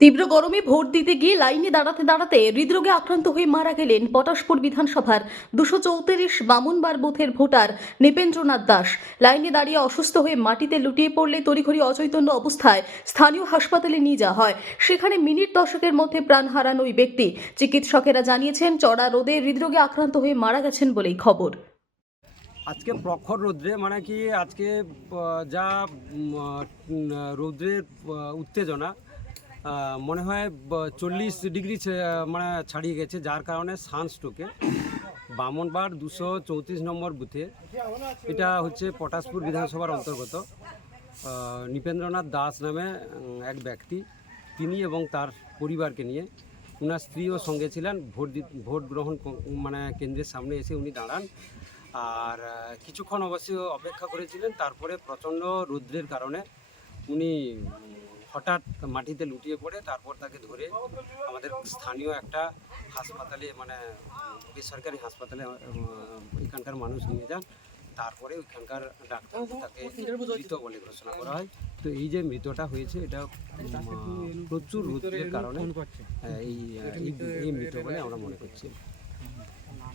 তীব্র গরমে ভোট দিতে গিয়ে লাইনে দাঁড়াতে দাঁড়াতে হৃদরোগে আক্রান্ত হয়ে মারা গেলেন পটাশপুর বিধানসভার 234 বামুনবার বুথের ভোটার নৃপেন্দ্রনাথ দাস। লাইনে দাঁড়িয়ে অসুস্থ হয়ে মাটিতে লুটিয়ে পড়লে তড়িঘড়ি অচৈতন্য অবস্থায় স্থানীয় হাসপাতালে নিয়ে যাওয়া হয়। সেখানে মিনিট দশেকের মধ্যে প্রাণ হারান ওই ব্যক্তি। চিকিৎসকেরা জানিয়েছেন চড়া রোদে হৃদরোগে আক্রান্ত হয়ে মারা গেছেন বলেই খবর। আজকে প্রখর রৌদ্রে মানে কি আজকে যা রৌদ্রের উত্তেজনা মনে হয় 40 ডিগ্রি মানে ছাড়িয়ে গেছে, যার কারণে সানস্ট্রোকে বামনবার 234 নম্বর বুথে, এটা হচ্ছে পটাশপুর বিধানসভার অন্তর্গত নৃপেন্দ্রনাথ দাস নামে এক ব্যক্তি, তিনি এবং তার পরিবারকে নিয়ে, ওনার স্ত্রীও সঙ্গে ছিলেন, ভোট গ্রহণ মানে কেন্দ্রের সামনে এসে উনি দাঁড়ান। আর কিছুক্ষণ অবশ্যই অপেক্ষা করেছিলেন, তারপরে প্রচণ্ড রৌদ্রের কারণে উনি হঠাৎ মাটিতে লুটিয়ে পড়ে, তারপর তাকে ধরে আমাদের স্থানীয় একটা হাসপাতালে, মানে বেসরকারি হাসপাতালে এখানকার মানুষ নিয়ে যান। তারপরে ওইখানকার ডাক্তার তাকে মৃত বলে ঘোষণা করা হয়। তো এই যে মৃতটা হয়েছে, এটা প্রচুর রৌদ্রের কারণে এই মৃত বলে আমরা মনে করছি।